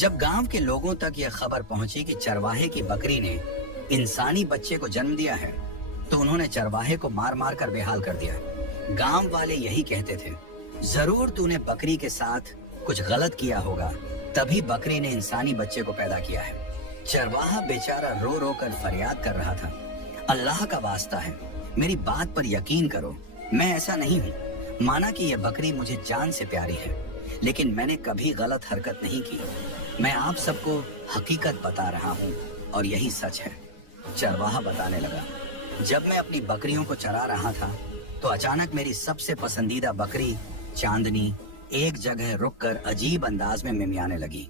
जब गांव के लोगों तक यह खबर पहुंची कि चरवाहे की बकरी ने इंसानी बच्चे को जन्म दिया है, तो उन्होंने चरवाहे को मार मार कर बेहाल कर दिया। गांव वाले यही कहते थे, जरूर तूने बकरी के साथ कुछ गलत किया होगा, तभी बकरी ने इंसानी बच्चे को पैदा किया है। चरवाहा बेचारा रो रो कर फरियाद कर रहा था, अल्लाह का वास्ता है, मेरी बात पर यकीन करो, मैं ऐसा नहीं हूँ। माना कि यह बकरी मुझे जान से प्यारी है, लेकिन मैंने कभी गलत हरकत नहीं की। मैं आप सबको हकीकत बता रहा हूँ और यही सच है। चरवाहा बताने लगा, जब मैं अपनी बकरियों को चरा रहा था तो अचानक मेरी सबसे पसंदीदा बकरी चांदनी एक जगह रुककर अजीब अंदाज में मिमियाने लगी।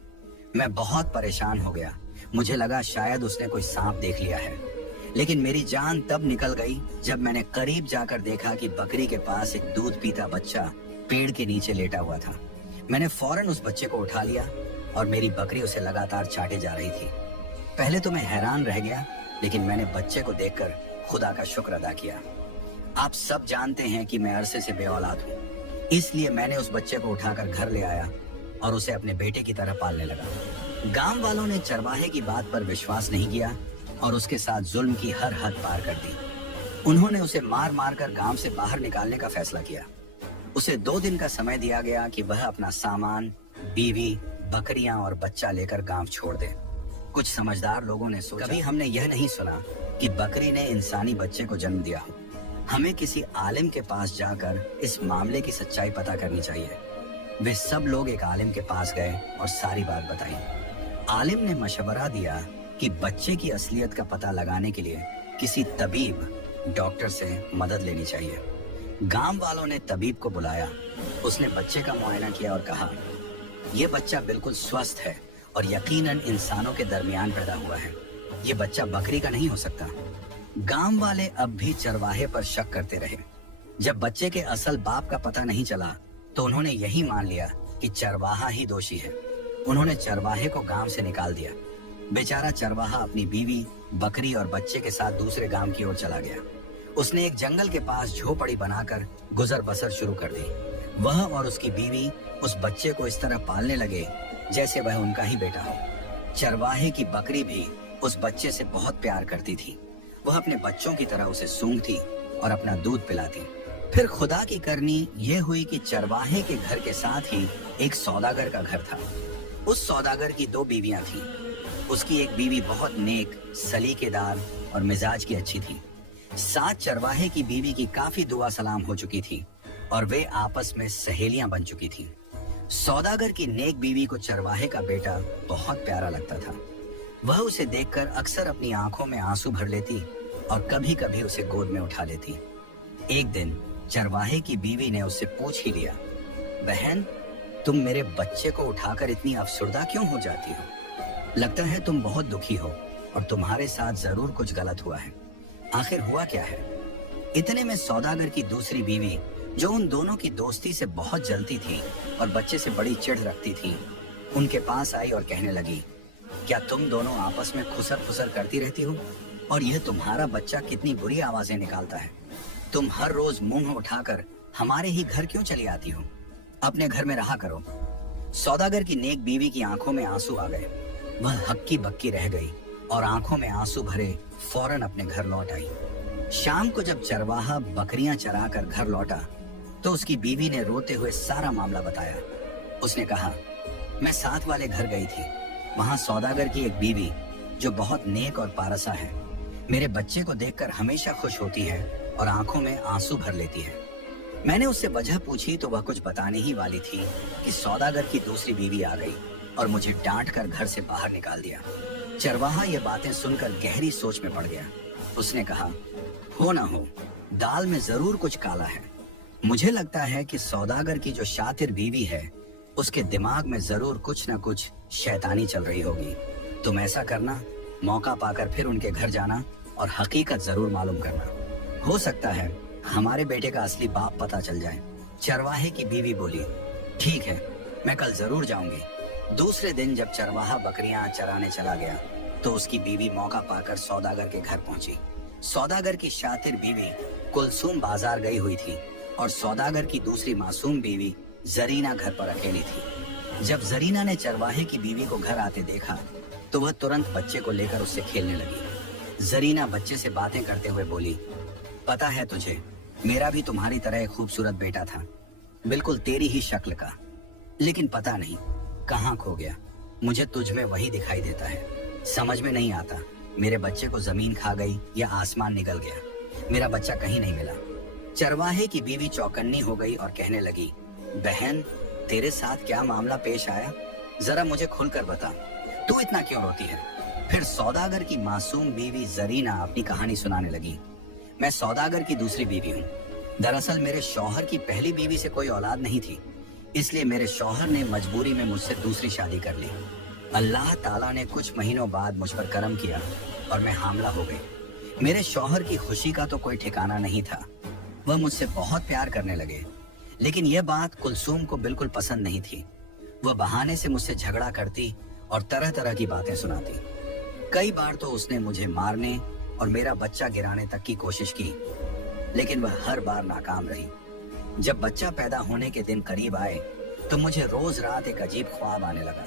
मैं बहुत परेशान हो गया, मुझे लगा शायद उसने कोई सांप देख लिया है। लेकिन मेरी जान तब निकल गई जब मैंने करीब जाकर देखा कि बकरी के पास एक दूध पीता बच्चा पेड़ के नीचे लेटा हुआ था। मैंने फौरन उस बच्चे को उठा लिया और मेरी बकरी उसे लगातार चाटे जा रही थी। पहले तो मैं हैरान रह गया, लेकिन मैंने बच्चे को देखकर खुदा का शुक्र अदा किया। आप सब जानते हैं कि मैं अरसे से बेऔलाद हूँ, इसलिए मैंने उस बच्चे को उठाकर घर ले आया और उसे अपने बेटे की तरह पालने लगा। गांव वालों ने चरवाहे की बात पर विश्वास नहीं किया और उसके साथ जुल्म की हर हद पार कर दी। उन्होंने उसे मार मार कर गांव से बाहर निकालने का फैसला किया। उसे 2 दिन का समय दिया गया कि वह अपना सामान, बीवी, बकरियां और बच्चा लेकर गांव छोड़ दे। कुछ समझदार लोगों ने सोचा, कभी हमने यह नहीं सुना कि बकरी ने इंसानी बच्चे को जन्म दिया हो। हमें किसी आलिम के पास जाकर इस मामले की सच्चाई पता करनी चाहिए। वे सब लोग एक आलिम के पास गए और सारी बात बताई। आलिम ने मशवरा दिया कि बच्चे की असलियत का पता लगाने के लिए किसी तबीब, डॉक्टर से मदद लेनी चाहिए। गांव वालों ने तबीब को बुलाया। उसने बच्चे का मुआयना किया और कहा, यह बच्चा बिल्कुल स्वस्थ है और यकीनन इंसानों के दरमियान पैदा हुआ है। ये बच्चा बकरी का नहीं हो सकता। गांव वाले अब भी चरवाहे पर शक करते रहे। जब बच्चे के असल बाप का पता नहीं चला तो उन्होंने यही मान लिया कि चरवाहा ही दोषी है। उन्होंने चरवाहे को गांव से निकाल दिया। बेचारा चरवाहा अपनी बीवी, बकरी और बच्चे के साथ दूसरे गांव की ओर चला गया। उसने एक जंगल के पास झोपड़ी बनाकर गुजर बसर शुरू कर दी। वह और उसकी बीवी उस बच्चे को इस तरह पालने लगे जैसे वह उनका ही बेटा हो। चरवाहे की बकरी भी उस बच्चे से बहुत प्यार करती थी। वह अपने बच्चों की तरह उसे सूंघती और अपना दूध पिलाती। फिर खुदा की करनी यह हुई कि चरवाहे के घर के साथ ही एक सौदागर का घर था। उस सौदागर की 2 बीवियां थीं। उसकी एक बीवी बहुत नेक, सलीकेदार और मिजाज की अच्छी थी। साथ चरवाहे की बीवी की काफी दुआ सलाम हो चुकी थी और वे आपस में सहेलियां बन चुकी थीं। सौदागर की नेक बीवी को चरवाहे का बेटा बहुत प्यारा लगता था। वह उसे देखकर अक्सर अपनी आंखों में आंसू भर लेती और कभी कभी उसे गोद में उठा लेती। एक दिन चरवाहे की बीवी ने उससे पूछ ही लिया, बहन, तुम मेरे बच्चे को उठाकर इतनी अफसुर्दा क्यों हो जाती हो? लगता है तुम बहुत दुखी हो और तुम्हारे साथ जरूर कुछ गलत हुआ है। आखिर हुआ क्या है? इतने में सौदागर की दूसरी बीवी, जो उन दोनों की दोस्ती से बहुत जलती थी और बच्चे से बड़ी चिढ़ रखती थी, उनके पास आई और कहने लगी, क्या तुम दोनों आपस में खुसर फुसर करती रहती हो? और यह तुम्हारा बच्चा कितनी बुरी आवाजें निकालता है। तुम हर रोज मुंह उठाकर हमारे ही घर क्यों चली आती हो? अपने घर में रहा करो। सौदागर की नेक बीवी की आंखों में आंसू आ गए। वह हक्की बक्की रह गई और आंखों में आंसू भरे फौरन अपने घर लौट आई। शाम को जब चरवाहा बकरियां चराकर घर लौटा तो उसकी बीवी ने रोते हुए सारा मामला बताया। उसने कहा, मैं साथ वाले घर गई थी। वहां सौदागर की एक बीवी जो बहुत नेक और पारसा है, मेरे बच्चे को देखकर हमेशा खुश होती है और आंखों में आंसू भर लेती है। मैंने उससे वजह पूछी तो वह कुछ बताने ही वाली थी कि सौदागर की दूसरी बीवी आ गई और मुझे डांट कर घर से बाहर निकाल दिया। चरवाहा ये बातें सुनकर गहरी सोच में पड़ गया। उसने कहा, हो ना हो, दाल में जरूर कुछ काला है। मुझे लगता है कि सौदागर की जो शातिर बीवी है, उसके दिमाग में जरूर कुछ न कुछ शैतानी चल रही होगी। तुम ऐसा करना, मौका पाकर फिर उनके घर जाना और हकीकत जरूर मालूम करना। हो सकता है हमारे बेटे का असली बाप पता चल जाए। चरवाहे की बीवी बोली, ठीक है, मैं कल जरूर जाऊंगी। दूसरे दिन जब चरवाहा बकरियां चराने चला गया तो उसकी बीवी मौका पाकर सौदागर के घर पहुंची। सौदागर की शातिर बीवी कुलसूम बाजार गई हुई थी और सौदागर की दूसरी मासूम बीवी जरीना घर पर अकेली थी। जब जरीना ने चरवाहे की बीवी को घर आते देखा तो वह तुरंत बच्चे को लेकर उससे खेलने लगी। जरीना बच्चे से बातें करते हुए बोली, पता है तुझे, मेरा भी तुम्हारी तरह एक खूबसूरत बेटा था, बिल्कुल तेरी ही शक्ल का, लेकिन पता नहीं कहाँ खो गया। मुझे तुझ में वही दिखाई देता है। समझ में नहीं आता मेरे बच्चे को जमीन खा गई या आसमान निगल गया। मेरा बच्चा कहीं नहीं मिला। चरवाहे की बीवी चौकन्नी हो गई और कहने लगी, बहन, तेरे साथ क्या मामला पेश आया, जरा मुझे खुलकर बता, तू इतना क्यों रोती है? फिर सौदागर की मासूम बीवी जरीना अपनी कहानी सुनाने लगी। मैं सौदागर की दूसरी बीवी हूँ। दरअसल मेरे शौहर की पहली बीवी से कोई औलाद नहीं थी, इसलिए मेरे शौहर ने मजबूरी में मुझसे दूसरी शादी कर ली। अल्लाह ताला ने कुछ महीनों बाद मुझ पर करम किया और मैं हामला हो गई। मेरे शौहर की खुशी का तो कोई ठिकाना नहीं था। वह मुझसे बहुत प्यार करने लगे, लेकिन यह बात कुलसूम को बिल्कुल पसंद नहीं थी। वह बहाने से मुझसे झगड़ा करती और तरह तरह की बातें सुनाती। कई बार तो उसने मुझे मारने और मेरा बच्चा गिराने तक की कोशिश की, लेकिन वह हर बार नाकाम रही। जब बच्चा पैदा होने के दिन करीब आए तो मुझे रोज रात एक अजीब ख्वाब आने लगा।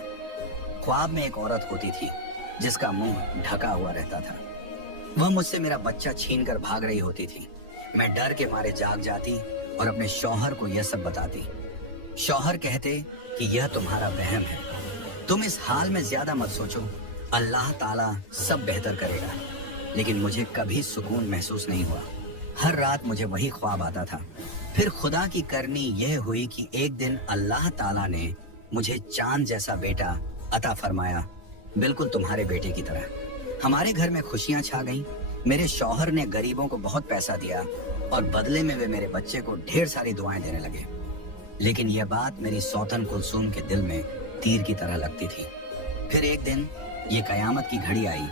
ख्वाब में एक औरत होती थी जिसका मुंह ढका हुआ रहता था। वह मुझसे मेरा बच्चा छीनकर भाग रही होती थी। मैं डर के मारे जाग जाती और अपने शौहर को यह सब बताती। शौहर कहते कि यह तुम्हारा वहम है, तुम इस हाल में ज्यादा मत सोचो, अल्लाह ताला सब बेहतर करेगा। लेकिन मुझे कभी सुकून महसूस नहीं हुआ। हर रात मुझे वही ख्वाब आता था। फिर खुदा की करनी यह हुई कि एक दिन अल्लाह ताला ने मुझे चांद जैसा बेटा अता फरमाया, बिल्कुल तुम्हारे बेटे की तरह। हमारे घर में खुशियां छा गईं। मेरे शौहर ने गरीबों को बहुत पैसा दिया और बदले में वे मेरे बच्चे को ढेर सारी दुआएं देने लगे। लेकिन यह बात मेरी सौतन कुलसूम के दिल में तीर की तरह लगती थी। फिर एक दिन ये कयामत की घड़ी आई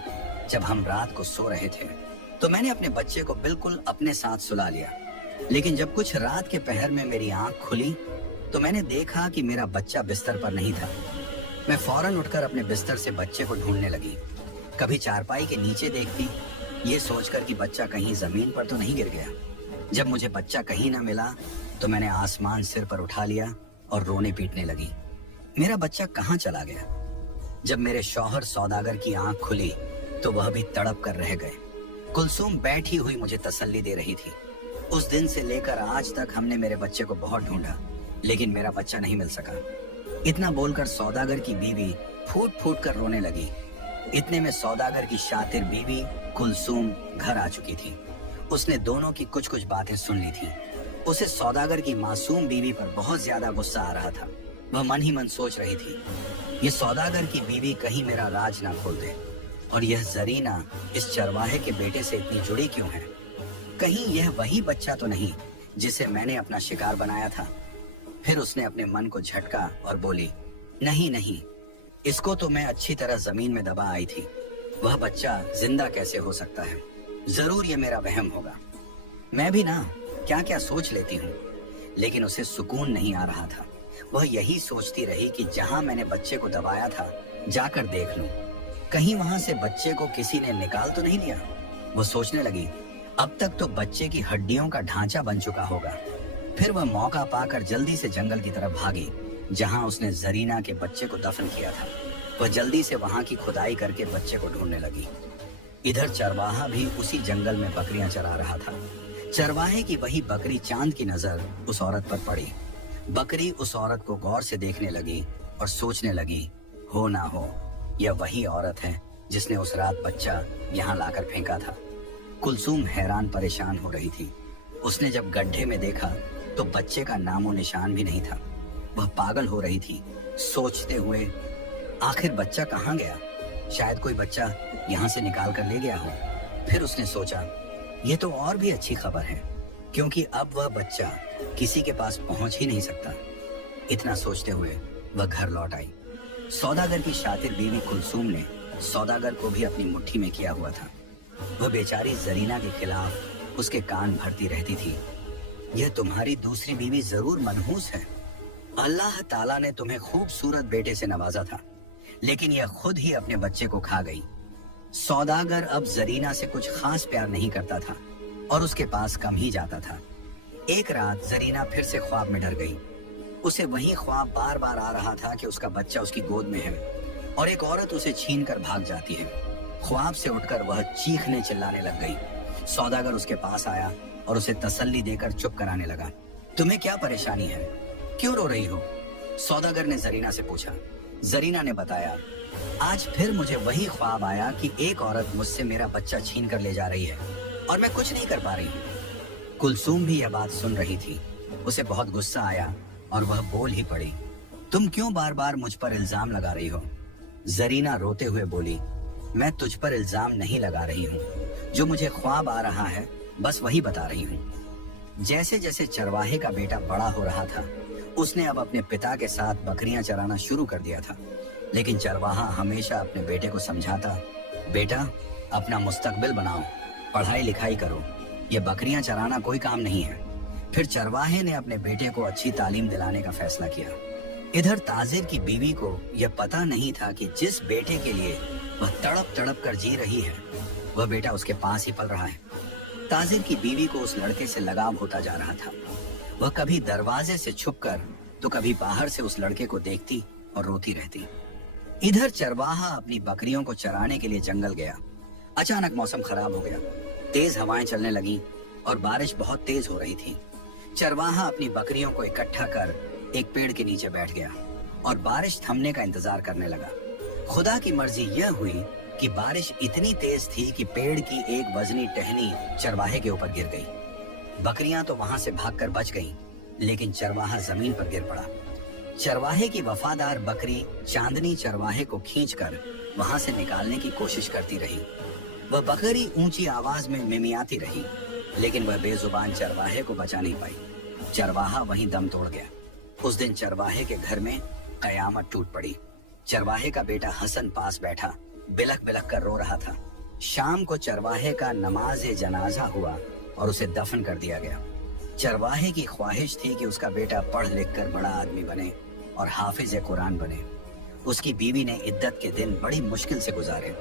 जब हम रात को सो रहे थे, तो मैंने अपने बच्चे को बिल्कुल अपने साथ सुला लिया। लेकिन जब कुछ रात के पहर में मेरी आंख खुली तो मैंने देखा कि मेरा बच्चा बिस्तर पर नहीं था। मैं फौरन उठकर अपने बिस्तर से बच्चे को ढूंढने लगी। कभी चारपाई के नीचे देखती, ये सोचकर कि बच्चा कहीं जमीन पर तो नहीं गिर गया। जब मुझे बच्चा कहीं ना मिला तो मैंने आसमान सिर पर उठा लिया और रोने पीटने लगी। मेरा बच्चा कहाँ चला गया? जब मेरे शौहर सौदागर की आंख खुली तो वह भी तड़प कर रह गए। कुलसूम बैठी हुई मुझे तसल्ली दे रही थी। उस दिन से लेकर आज तक हमने मेरे बच्चे को बहुत ढूंढा, लेकिन मेरा बच्चा नहीं मिल सका। इतना बोलकर सौदागर की बीवी फूट फूट कर रोने लगी। इतने में सौदागर की शातिर बीवी कुलसूम घर आ चुकी थी। उसने दोनों की कुछ कुछ बातें सुन ली थी। उसे सौदागर की मासूम बीवी पर बहुत ज्यादा गुस्सा आ रहा था। वह मन ही मन सोच रही थी, ये सौदागर की बीवी कहीं मेरा राज ना खोल दे, और यह जरीना इस चरवाहे के बेटे से इतनी जुड़ी क्यों है? कहीं यह वही बच्चा तो नहीं जिसे मैंने अपना शिकार बनाया था? फिर उसने अपने मन को झटका और बोली, नहीं नहीं, इसको तो मैं अच्छी तरह जमीन में दबा आई थी। वह बच्चा जिंदा कैसे हो सकता है? जरूर ये मेरा वहम होगा। मैं भी ना क्या क्या सोच लेती हूँ, लेकिन उसे सुकून नहीं आ रहा था। वह यही सोचती रही कि जहाँ मैंने बच्चे को दबाया था जाकर देख लूं, कहीं वहां से बच्चे को किसी ने निकाल तो नहीं लिया। वो सोचने लगी, अब तक तो बच्चे की हड्डियों का ढांचा बन चुका होगा। फिर वह मौका पाकर जल्दी से जंगल की तरफ भागी जहां उसने जरीना के बच्चे को दफन किया था। वह जल्दी से वहां की खुदाई करके बच्चे को ढूंढने लगी। इधर चरवाहा भी उसी जंगल में बकरियां चरा रहा था। चरवाहे की वही बकरी चांद की नजर उस औरत पर पड़ी। बकरी उस औरत को गौर से देखने लगी और सोचने लगी, हो ना हो यह वही औरत है जिसने उस रात बच्चा यहाँ लाकर फेंका था। कुलसूम हैरान परेशान हो रही थी। उसने जब गड्ढे में देखा तो बच्चे का नामो निशान भी नहीं था। वह पागल हो रही थी, सोचते हुए आखिर बच्चा कहाँ गया? शायद कोई बच्चा यहाँ से निकाल कर ले गया हो। फिर उसने सोचा, ये तो और भी अच्छी खबर है, क्योंकि अब वह बच्चा किसी के पास पहुंच ही नहीं सकता। इतना सोचते हुए वह घर लौट आई। सौदागर की शातिर बीवी कुलसूम ने सौदागर को भी अपनी मुट्ठी में किया हुआ था। वह बेचारी जरीना के खिलाफ उसके कान भरती रहती थी। यह तुम्हारी दूसरी बीवी जरूर मनहूस है। अल्लाह ताला ने तुम्हें खूबसूरत बेटे से नवाजा था, लेकिन यह खुद ही अपने बच्चे को खा गई। सौदागर अब जरीना से कुछ खास प्यार नहीं करता था और उसके पास कम ही जाता था। एक रात जरीना फिर से ख्वाब में डर गई। उसे वही ख्वाब बार बार आ रहा था कि उसका बच्चा उसकी गोद में है और एक औरत उसे छीन कर भाग जाती है। ख्वाब से उठकर वह चीखने चिल्लाने लग गई। सौदागर उसके पास आया और उसे तसल्ली देकर चुप कराने लगा। तुम्हें क्या परेशानी है, क्यों रो रही हो? सौदागर ने जरीना से पूछा। जरीना ने बताया, आज फिर मुझे वही ख्वाब आया कि एक औरत मुझसे मेरा बच्चा छीन कर ले जा रही है और मैं कुछ नहीं कर पा रही हूँ। कुलसूम भी यह बात सुन रही थी। उसे बहुत गुस्सा आया और वह बोल ही पड़ी, तुम क्यों बार बार मुझ पर इल्जाम लगा रही हो? जरीना रोते हुए बोली, मैं तुझ पर इल्जाम नहीं लगा रही हूँ, जो मुझे ख्वाब आ रहा है बस वही बता रही हूँ। जैसे जैसे चरवाहे का बेटा बड़ा हो रहा था, उसने अब अपने पिता के साथ बकरियां चराना शुरू कर दिया था। लेकिन चरवाहा हमेशा अपने बेटे को समझाता, बेटा अपना मुस्तकबिल बनाओ, पढ़ाई लिखाई करो, ये बकरियां चराना कोई काम नहीं है। फिर चरवाहे ने अपने बेटे को अच्छी तालीम दिलाने का फैसला किया। इधर ताजिर की बीवी को यह पता नहीं था कि जिस बेटे के लिए वह तड़प तड़प कर जी रही है, वह बेटा उसके पास ही पल रहा है। ताजिर की बीवी को उस लड़के से लगाव होता जा रहा था। वह कभी दरवाजे से छुपकर तो कभी बाहर से उस लड़के को देखती और रोती रहती। इधर चरवाहा अपनी बकरियों को चराने के लिए जंगल गया। अचानक मौसम खराब हो गया, तेज हवाएं चलने लगी और बारिश बहुत तेज हो रही थी। चरवाहा अपनी बकरियों को इकट्ठा कर एक पेड़ के नीचे बैठ गया और बारिश थमने का इंतजार करने लगा। खुदा की मर्जी यह हुई कि बारिश इतनी तेज थी कि पेड़ की एक वजनी टहनी चरवाहे के ऊपर गिर गई। बकरियां तो वहां से भागकर बच गईं, लेकिन चरवाहा जमीन पर गिर पड़ा। चरवाहे की वफादार बकरी चांदनी चरवाहे को खींचकर वहां से निकालने की कोशिश करती रही। वह बकरी ऊंची आवाज में मिमियाती रही, लेकिन वह बेजुबान चरवाहे को बचा नहीं पाई। चरवाहा वहीं दम तोड़ गया। उस दिन चरवाहे के घर में कयामत टूट पड़ी। चरवाहे का बेटा हसन पास बैठा बिलख बिलख कर रो रहा था। शाम को चरवाहे का नमाज जनाजा हुआ और उसे दफन कर दिया गया। चरवाहे की ख्वाहिश थी कि उसका बेटा पढ़ लिख कर बड़ा आदमी बने और हाफिज कुरान बने। उसकी बीवी ने इद्दत के दिन बड़ी मुश्किल से गुजारे।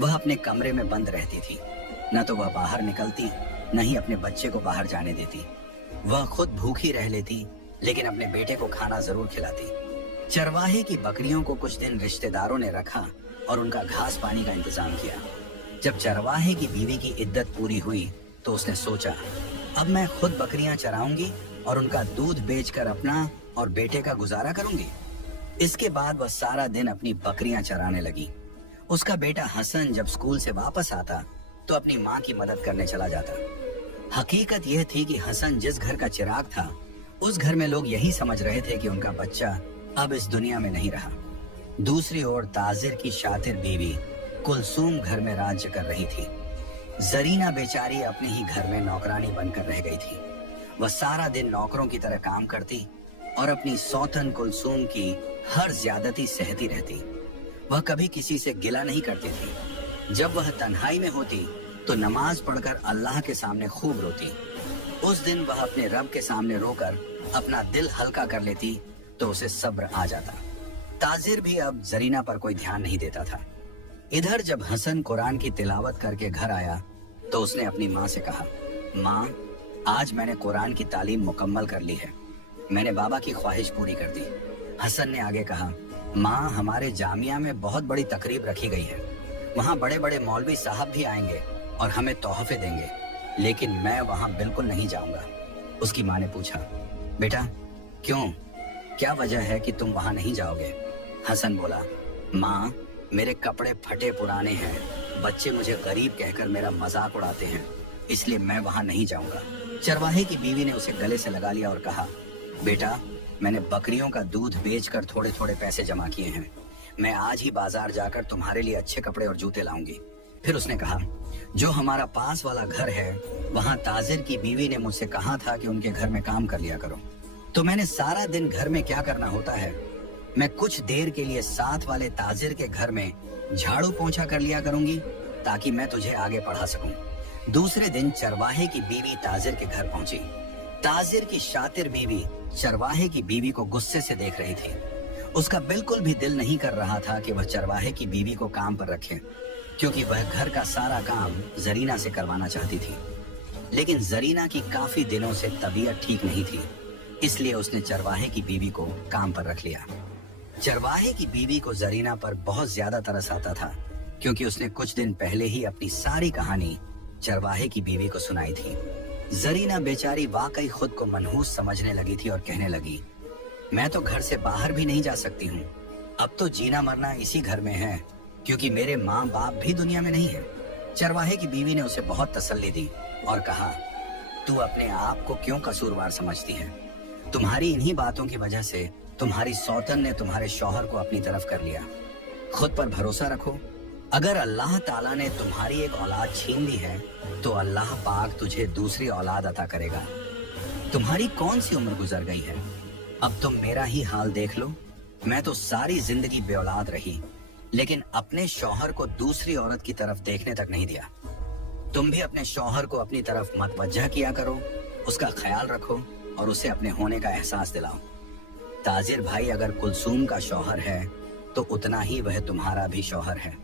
वह अपने कमरे में बंद रहती थी, न तो वह बाहर निकलती, न ही अपने बच्चे को बाहर जाने देती। वह खुद भूखी रह लेती, लेकिन अपने बेटे को खाना जरूर खिलाती। चरवाहे की बकरियों को कुछ दिन रिश्तेदारों ने रखा और उनका घास पानी का इंतजाम किया। जब चरवाहे की बीवी की इद्दत पूरी हुई तो उसने सोचा, अब मैं खुद बकरियां चराऊंगी और उनका दूध बेचकर अपना और बेटे का गुजारा करूंगी। इसके बाद वह सारा दिन अपनी बकरियां चराने लगी। उसका बेटा हसन जब स्कूल से वापस आता तो अपनी माँ की मदद करने चला जाता। हकीकत यह थी कि हसन जिस घर का चिराग था, उस घर में लोग यही समझ रहे थे कि उनका बच्चा अब इस दुनिया में नहीं रहा। दूसरी ओर ताजिर की शातिर बीवी कुलसूम घर में राज्य कर रही थी। जरीना बेचारी अपने ही घर में नौकरानी बनकर रह गई थी। वह सारा दिन नौकरों की तरह काम करती और अपनी सौतन कुलसूम की हर ज्यादती सहती रहती। वह कभी किसी से गिला नहीं करती थी। जब वह तन्हाई में होती तो नमाज पढ़कर अल्लाह के सामने खूब रोती। उस दिन वह अपने रब के सामने रोकर अपना दिल हल्का कर लेती तो उसे सब्र आ जाता। ताजिर भी अब जरीना पर कोई ध्यान नहीं देता था। इधर जब हसन कुरान की तिलावत करके घर आया तो उसने अपनी माँ से कहा, माँ, आज मैंने कुरान की तालीम मुकम्मल कर ली है। मैंने बाबा की ख्वाहिश पूरी कर दी। हसन ने आगे कहा, माँ, हमारे जामिया में बहुत बड़ी तकरीब रखी गई है। वहाँ बड़े बड़े मौलवी साहब भी आएंगे और हमें तोहफे देंगे, लेकिन मैं वहाँ बिल्कुल नहीं जाऊंगा। उसकी माँ ने पूछा, बेटा क्यों, क्या वजह है कि तुम वहाँ नहीं जाओगे? हसन बोला, माँ, मेरे कपड़े फटे पुराने हैं, बच्चे मुझे गरीब कहकर मेरा मजाक उड़ाते हैं, इसलिए मैं वहाँ नहीं जाऊंगा। चरवाहे की बीवी ने उसे गले से लगा लिया और कहा, बेटा, मैंने बकरियों का दूध बेचकर थोड़े थोड़े पैसे जमा किए हैं। मैं आज ही बाजार जाकर तुम्हारे लिए अच्छे कपड़े और जूते लाऊंगी। फिर उसने कहा, जो हमारा पास वाला घर है, वहाँ ताजिर की बीवी ने मुझसे कहा था कि उनके घर में काम कर लिया करो। तो मैंने सारा दिन घर में क्या करना होता है, मैं कुछ देर के लिए साथ वाले ताजिर के घर में झाड़ू पोंछा कर लिया करूंगी ताकि मैं तुझे आगे पढ़ा सकूं। दूसरे दिन चरवाहे की बीवी ताजिर के घर पहुंची। ताजिर की शातिर बीवी चरवाहे की बीवी को गुस्से से देख रही थी। उसका बिल्कुल भी दिल नहीं कर रहा था कि वह चरवाहे की बीवी को काम पर रखे, क्योंकि वह घर का सारा काम जरीना से करवाना चाहती थी। लेकिन जरीना की काफी दिनों से तबीयत ठीक नहीं थी। इसलिए उसने चरवाहे की बीवी को काम पर रख लिया। चरवाहे की बीवी को जरीना पर बहुत ज्यादा तरस आता था, क्योंकि उसने कुछ दिन पहले ही अपनी सारी कहानी चरवाहे की बीवी को सुनाई थी। जरीना बेचारी वाकई खुद को मनहूस समझने लगी थी और कहने लगी, मैं तो घर से बाहर भी नहीं जा सकती हूँ। अब तो जीना मरना इसी घर में है, क्योंकि मेरे माँ बाप भी दुनिया में नहीं है। चरवाहे की बीवी ने उसे बहुत तसल्ली दी और कहा, तू अपने आप को क्यों कसूरवार समझती है? तुम्हारी इन्हीं बातों की वजह से तुम्हारी सौतन ने तुम्हारे शौहर को अपनी तरफ कर लिया। खुद पर भरोसा रखो। अगर अल्लाह ताला ने तुम्हारी एक औलाद छीन ली है, तो अल्लाह पाक तुझे दूसरी औलाद अता करेगा। तुम्हारी कौन सी उम्र गुजर गई है? अब तुम मेरा ही हाल देख लो। मैं तो सारी जिंदगी बेऔलाद रही, लेकिन अपने शौहर को दूसरी औरत की तरफ देखने तक नहीं दिया। तुम भी अपने शौहर को अपनी तरफ मतवज्जह किया करो, उसका ख्याल रखो और उसे अपने होने का एहसास दिलाओ। ताजिर भाई अगर कुलसूम का शौहर है, तो उतना ही वह तुम्हारा भी शौहर है।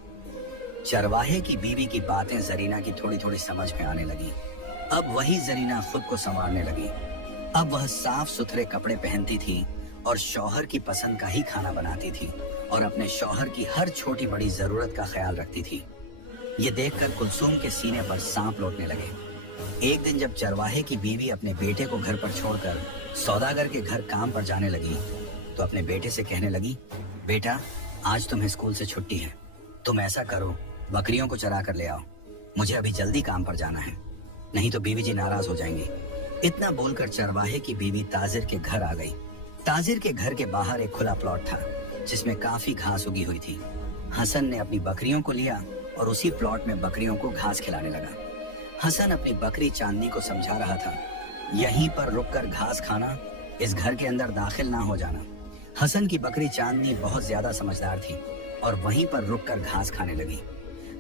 चरवाहे की बीवी की बातें जरीना की थोड़ी थोड़ी समझ में आने लगी। अब वही जरीना खुद को संवारने लगी। अब वह साफ सुथरे कपड़े पहनती थी और शौहर की पसंद का ही खाना बनाती थी और अपने शौहर की हर छोटी बड़ी जरूरत का ख्याल रखती थी। ये देखकर कुलसूम के सीने पर सांप लौटने लगे। एक दिन जब चरवाहे की बीवी अपने बेटे को घर पर छोड़कर सौदागर के घर काम पर जाने लगी, तो अपने बेटे से कहने लगी, बेटा आज तुम्हें स्कूल से छुट्टी है, तुम ऐसा करो बकरियों को चरा कर ले आओ, मुझे अभी जल्दी काम पर जाना है, नहीं तो बीवी जी नाराज हो जाएंगी। इतना बोलकर चरवाहे की बीवी ताजिर के घर आ गई। ताजिर के घर के बाहर एक खुला प्लॉट था, जिसमें काफी घास उगी हुई थी। हसन ने अपनी बकरियों को लिया और उसी प्लॉट में बकरियों को घास खिलाने लगा। हसन अपनी बकरी चांदनी को समझा रहा था, यहीं पर रुककर घास खाना, इस घर के अंदर दाखिल ना हो जाना। हसन की बकरी चांदनी बहुत ज्यादा समझदार थी और वहीं पर रुककर घास खाने लगी।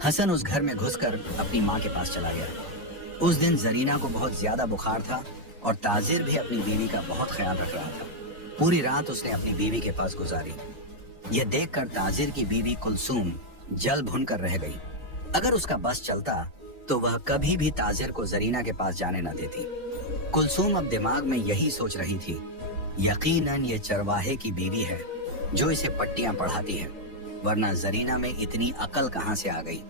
हसन उस घर में घुसकर अपनी माँ के पास चला गया। उस दिन जरीना को बहुत ज्यादा बुखार था और ताजिर भी अपनी बीवी का बहुत ख्याल रख रहा था। पूरी रात उसने अपनी बीवी के पास गुजारी। यह देखकर ताजिर की बीवी कुलसूम जल भुन कर रह गई। अगर उसका बस चलता तो वह कभी भी ताजिर को जरीना के पास जाने न देती। कुलसूम अब दिमाग में यही सोच रही थी, यकीनन ये चरवाहे की बीवी है जो इसे पट्टियां पढ़ाती है, वरना जरीना में इतनी अकल कहां से आ गई।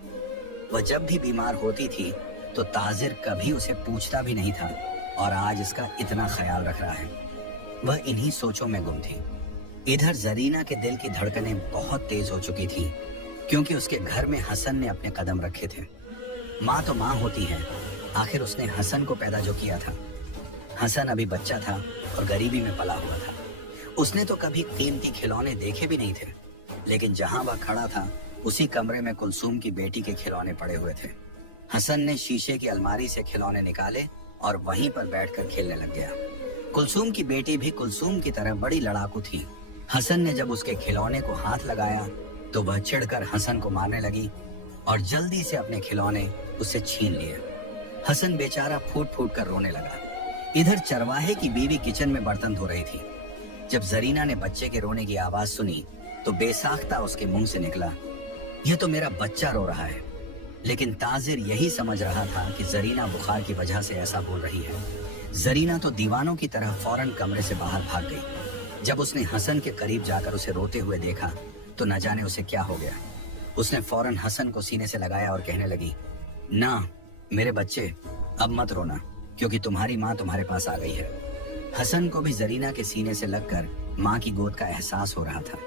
वह जब भी बीमार होती थी तो ताजिर कभी उसे पूछता भी नहीं था और आज इसका इतना ख्याल रख रहा है। वह इन्हीं सोचों में गुम थी। इधर जरीना के दिल की धड़कनें बहुत तेज हो चुकी थी, क्योंकि उसके घर में हसन ने अपने कदम रखे थे। माँ तो माँ होती है, आखिर उसने हसन को पैदा जो किया था। हसन अभी बच्चा था और गरीबी में पला हुआ था। उसने तो कभी कीमती खिलौने देखे भी नहीं थे, लेकिन जहाँ वह खड़ा था उसी कमरे में कुलसूम की बेटी के खिलौने पड़े हुए थे। हसन ने शीशे की अलमारी से खिलौने निकाले और वहीं पर बैठकर खेलने लग गया। कुलसूम की बेटी भी कुलसूम की तरह बड़ी लड़ाकू थी। हसन ने जब उसके खिलौने को हाथ लगाया तो वह चिढ़कर हसन को मारने लगी और जल्दी से अपने खिलौने उससे छीन लिए। हसन बेचारा फूट फूट कर रोने लगा। इधर चरवाहे की बीवी किचन में बर्तन धो रही थी। जब जरीना ने बच्चे के रोने की आवाज सुनी तो बेसाख्ता उसके मुंह से निकला, यह तो मेरा बच्चा रो रहा है। लेकिन ताजिर यही समझ रहा था कि जरीना बुखार की वजह से ऐसा बोल रही है। जरीना तो दीवानों की तरह फौरन कमरे से बाहर भाग गई। जब उसने हसन के करीब जाकर उसे रोते हुए देखा तो न जाने उसे क्या हो गया। उसने फौरन हसन को सीने से लगाया और कहने लगी, ना मेरे बच्चे, अब मत रोना, क्योंकि तुम्हारी माँ तुम्हारे पास आ गई है। हसन को भी जरीना के सीने से लगकर माँ की गोद का एहसास हो रहा था।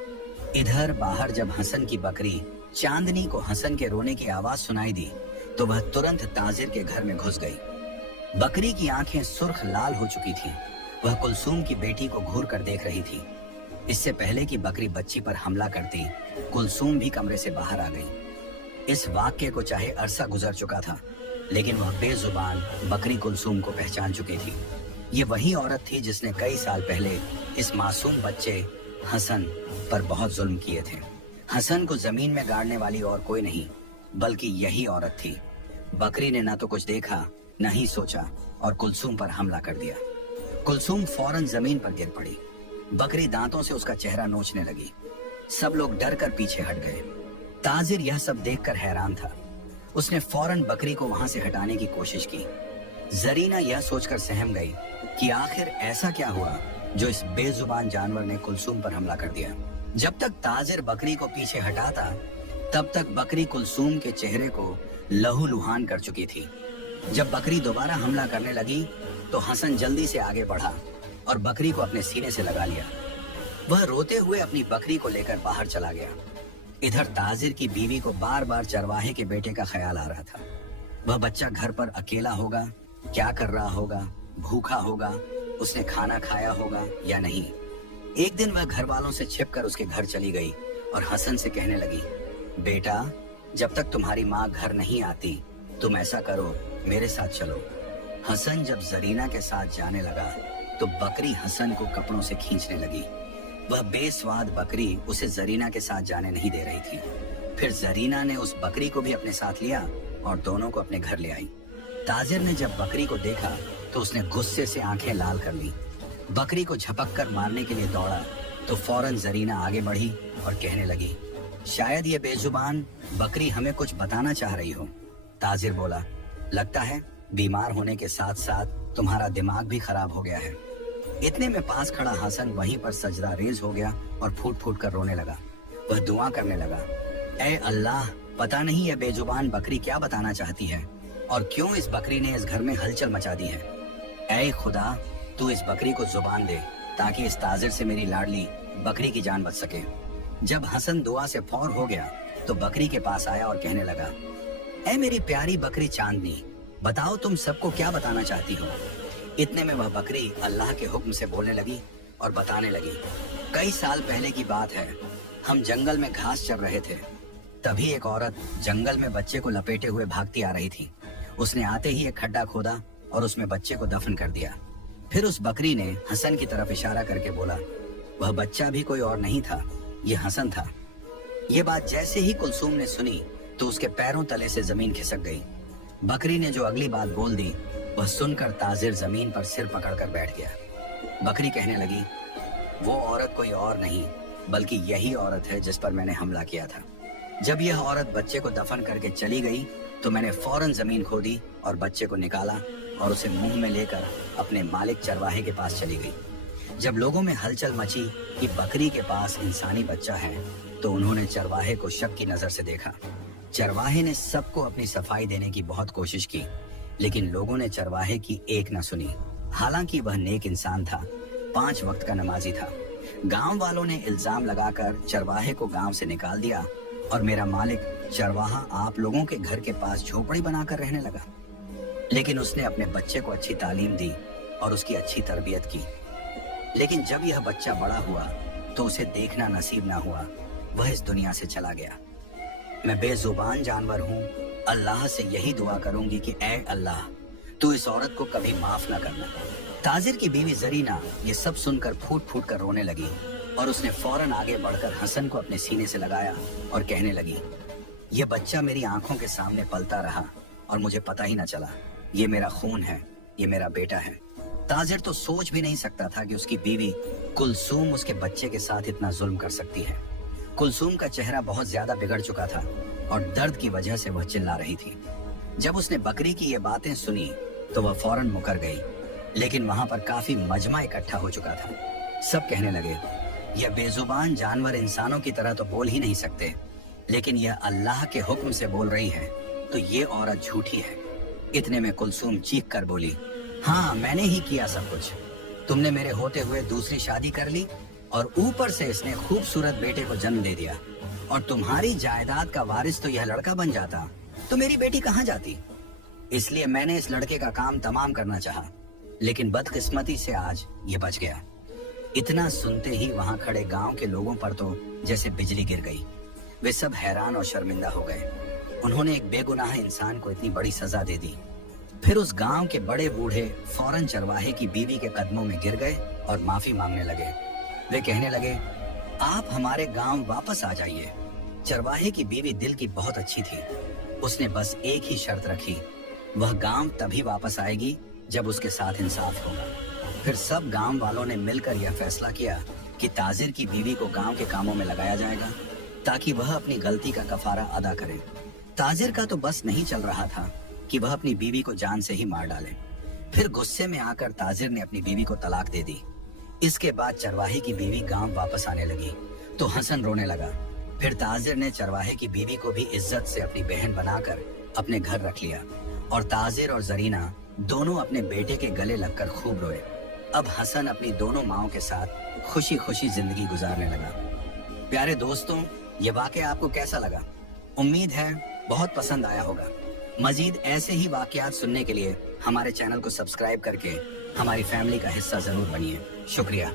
इधर बाहर जब हसन की बकरी चांदनी को हसन के रोने की आवाज सुनाई दी तो वह तुरंत ताजिर के घर में घुस गई। बकरी की आंखें सुर्ख लाल हो चुकी थी। वह कुलसूम की बेटी को घूर कर देख रही थी। इससे पहले कि बकरी बच्ची पर हमला करती, कुलसूम भी कमरे से बाहर आ गई। इस वाक्य को चाहे अरसा गुजर चुका था, लेकिन वह बेजुबान बकरी कुलसूम को पहचान चुकी थी। ये वही औरत थी जिसने कई साल पहले इस मासूम बच्चे हसन पर बहुत जुल्म किए थे। हसन को जमीन में गाड़ने वाली और कोई नहीं, बल्कि यही औरत थी। बकरी ने ना तो कुछ देखा न ही सोचा और कुलसूम पर हमला कर दिया। कुलसूम फौरन जमीन पर गिर पड़ी। बकरी दांतों से उसका चेहरा नोचने लगी। सब लोग डर कर पीछे हट गए। ताजिर यह सब देखकर हैरान था। उसने फौरन बकरी को वहां से हटाने की कोशिश की। जरीना यह सोचकर सहम गई कि आखिर ऐसा क्या हुआ जो इस बेजुबान जानवर ने कुलसूम पर हमला कर दिया। जब तक ताजिर बकरी को पीछे हटाता, तब तक बकरी कुलसूम के चेहरे को लहूलुहान कर चुकी थी। जब बकरी दोबारा हमला करने लगी तो हसन जल्दी से आगे बढ़ा और बकरी को अपने सीने से लगा लिया। वह रोते हुए अपनी बकरी को लेकर बाहर चला गया। इधर ताजिर की बीवी को बार बार चरवाहे के बेटे का ख्याल आ रहा था। वह बच्चा घर पर अकेला होगा, क्या कर रहा होगा, भूखा होगा, उसने खाना खाया होगा या नहीं। एक दिन वह घर वालों से छिपकर उसके घर चली गई और हसन से कहने लगी, बेटा, जब तक तुम्हारी माँ घर नहीं आती तुम ऐसा करो, मेरे साथ चलो। हसन जब जरीना के साथ जाने लगा तो बकरी हसन को कपड़ों से खींचने लगी। वह बेस्वाद बकरी उसे जरीना के साथ जाने नहीं दे रही थी। फिर जरीना ने उस बकरी को भी अपने साथ लिया और दोनों को अपने घर ले आई। ताजिर ने जब बकरी को देखा तो उसने गुस्से से आंखें लाल कर ली। बकरी को झपक कर मारने के लिए दौड़ा तो फौरन जरीना आगे बढ़ी और कहने लगी, शायद ये बेजुबान बकरी हमें कुछ बताना चाह रही हो। ताजिर बोला, लगता है बीमार होने के साथ साथ तुम्हारा दिमाग भी खराब हो गया है। इतने में पास खड़ा हसन वहीं पर सजदा रेज हो गया और फूट फूट कर रोने लगा। वह दुआ करने लगा, ऐ अल्लाह, पता नहीं यह बेजुबान बकरी क्या बताना चाहती है और क्यों इस बकरी ने इस घर में हलचल मचा दी है। ऐ खुदा, तू इस बकरी को जुबान दे ताकि इस ताजिर से मेरी लाडली बकरी की जान बच सके। जब हसन दुआ से फौर हो गया तो बकरी के पास आया और कहने लगा, ऐ मेरी प्यारी बकरी चांदनी, बताओ तुम सबको क्या बताना चाहती हो। इतने में वह बकरी अल्लाह के हुक्म से बोलने लगी और बताने लगी, कई साल पहले की बात है, हम जंगल में घास चर रहे थे। तभी एक औरत जंगल में बच्चे को लपेटे हुए भागती आ रही थी। उसने आते ही एक खड्डा खोदा और उसमें बच्चे को दफन कर दिया। फिर उस बकरी ने हसन की तरफ इशारा करके बोला, वह बच्चा भी कोई और नहीं था, ये हसन था। ये बात जैसे ही कुलसूम ने सुनी तो उसके पैरों तले से जमीन खिसक गई। बकरी ने जो अगली बात बोल दी वह सुनकर ताजिर जमीन पर सिर पकड़कर बैठ गया। बकरी कहने लगी, वो औरत कोई और नहीं बल्कि यही औरत है जिस पर मैंने हमला किया था। जब यह औरत बच्चे को दफन करके चली गई तो मैंने फौरन जमीन खोदी और बच्चे को निकाला और उसे मुंह में लेकर अपने मालिक चरवाहे के पास चली गई। जब लोगों में हलचल मची कि बकरी के पास इंसानी बच्चा है तो उन्होंने चरवाहे को शक की नजर से देखा। चरवाहे ने सबको अपनी सफाई देने की बहुत कोशिश की, लेकिन लोगों ने चरवाहे की एक न सुनी। हालांकि वह नेक इंसान था, 5 वक्त का नमाजी था। गांव वालों ने इल्जाम लगाकर चरवाहे को गांव से निकाल दिया और मेरा मालिक चरवाहा आप लोगों के घर के पास झोपड़ी बनाकर रहने लगा। लेकिन उसने अपने बच्चे को अच्छी तालीम दी और उसकी अच्छी तरबियत की। लेकिन जब यह बच्चा बड़ा हुआ तो उसे देखना नसीब ना हुआ, वह इस दुनिया से चला गया। मैं बेजुबान जानवर हूँ, अल्लाह से यही दुआ करूंगी कि ऐ अल्लाह, तू इस औरत को कभी माफ ना करना। ताजिर की बीवी जरीना ये सब सुनकर फूट फूट कर रोने लगी और उसने फौरन आगे बढ़कर हसन को अपने सीने से लगाया और कहने लगी, यह बच्चा मेरी आंखों के सामने पलता रहा और मुझे पता ही न चला। ये मेरा खून है, ये मेरा बेटा है। ताजिर तो सोच भी नहीं सकता था कि उसकी बीवी कुलसूम उसके बच्चे के साथ इतना जुल्म कर सकती है। कुलसूम का चेहरा बहुत ज्यादा बिगड़ चुका था और दर्द की वजह से वह चिल्ला रही थी। जब उसने बकरी की ये बातें सुनी तो वह फौरन मुकर गई, लेकिन वहां पर काफी मजमा इकट्ठा हो चुका था। सब कहने लगे, यह बेजुबान जानवर इंसानों की तरह तो बोल ही नहीं सकते, लेकिन यह अल्लाह के हुक्म से बोल रही है तो ये औरत झूठी है। इतने में कुलसूम चीख कर बोली, हाँ, मैंने ही किया सब कुछ। तुमने मेरे होते हुए दूसरी शादी कर ली और ऊपर से इसने खूबसूरत बेटे को जन्म दे दिया, और तुम्हारी जायदाद का वारिस तो यह लड़का बन जाता तो मेरी बेटी कहाँ जाती। इसलिए मैंने इस लड़के का काम तमाम करना चाहा, लेकिन बदकिस्मती से आज ये बच गया। इतना सुनते ही वहां खड़े गांव के लोगों पर तो जैसे बिजली गिर गई। वे सब हैरान और शर्मिंदा हो गए। उन्होंने एक बेगुनाह इंसान को इतनी बड़ी सजा दे दी। फिर उस गांव के बड़े बूढ़े फौरन चरवाहे की बीवी के कदमों में गिर गए और माफी मांगने लगे। वे कहने लगे, आप हमारे गांव वापस आ जाइए। चरवाहे की बीवी दिल की बहुत अच्छी थी। उसने बस एक ही शर्त रखी, वह गांव तभी वापस आएगी जब उसके साथ इंसाफ होगा। फिर सब गांव वालों ने मिलकर यह फैसला किया कि ताजिर की बीवी को गांव के कामों में लगाया जाएगा ताकि वह अपनी गलती का कफारा अदा करे। ताजिर का तो बस नहीं चल रहा था कि वह अपनी बीवी को जान से ही मार डाले। फिर गुस्से में आकर ताजिर ने अपनी बीवी को तलाक दे दी। इसके बाद चरवाहे की बीवी गांव वापस आने लगी तो हसन रोने लगा। फिर ताजिर ने चरवाहे की बीवी को भी इज्जत से अपनी बहन बनाकर अपने घर रख लिया और ताजिर और जरीना दोनों अपने बेटे के गले लगकर खूब रोए। अब हसन अपनी दोनों माओं के साथ खुशी खुशी जिंदगी गुजारने लगा। प्यारे दोस्तों, ये वाकया आपको कैसा लगा? उम्मीद है बहुत पसंद आया होगा। मजीद ऐसे ही वाकयात सुनने के लिए हमारे चैनल को सब्सक्राइब करके हमारी फैमिली का हिस्सा जरूर बनिए। शुक्रिया।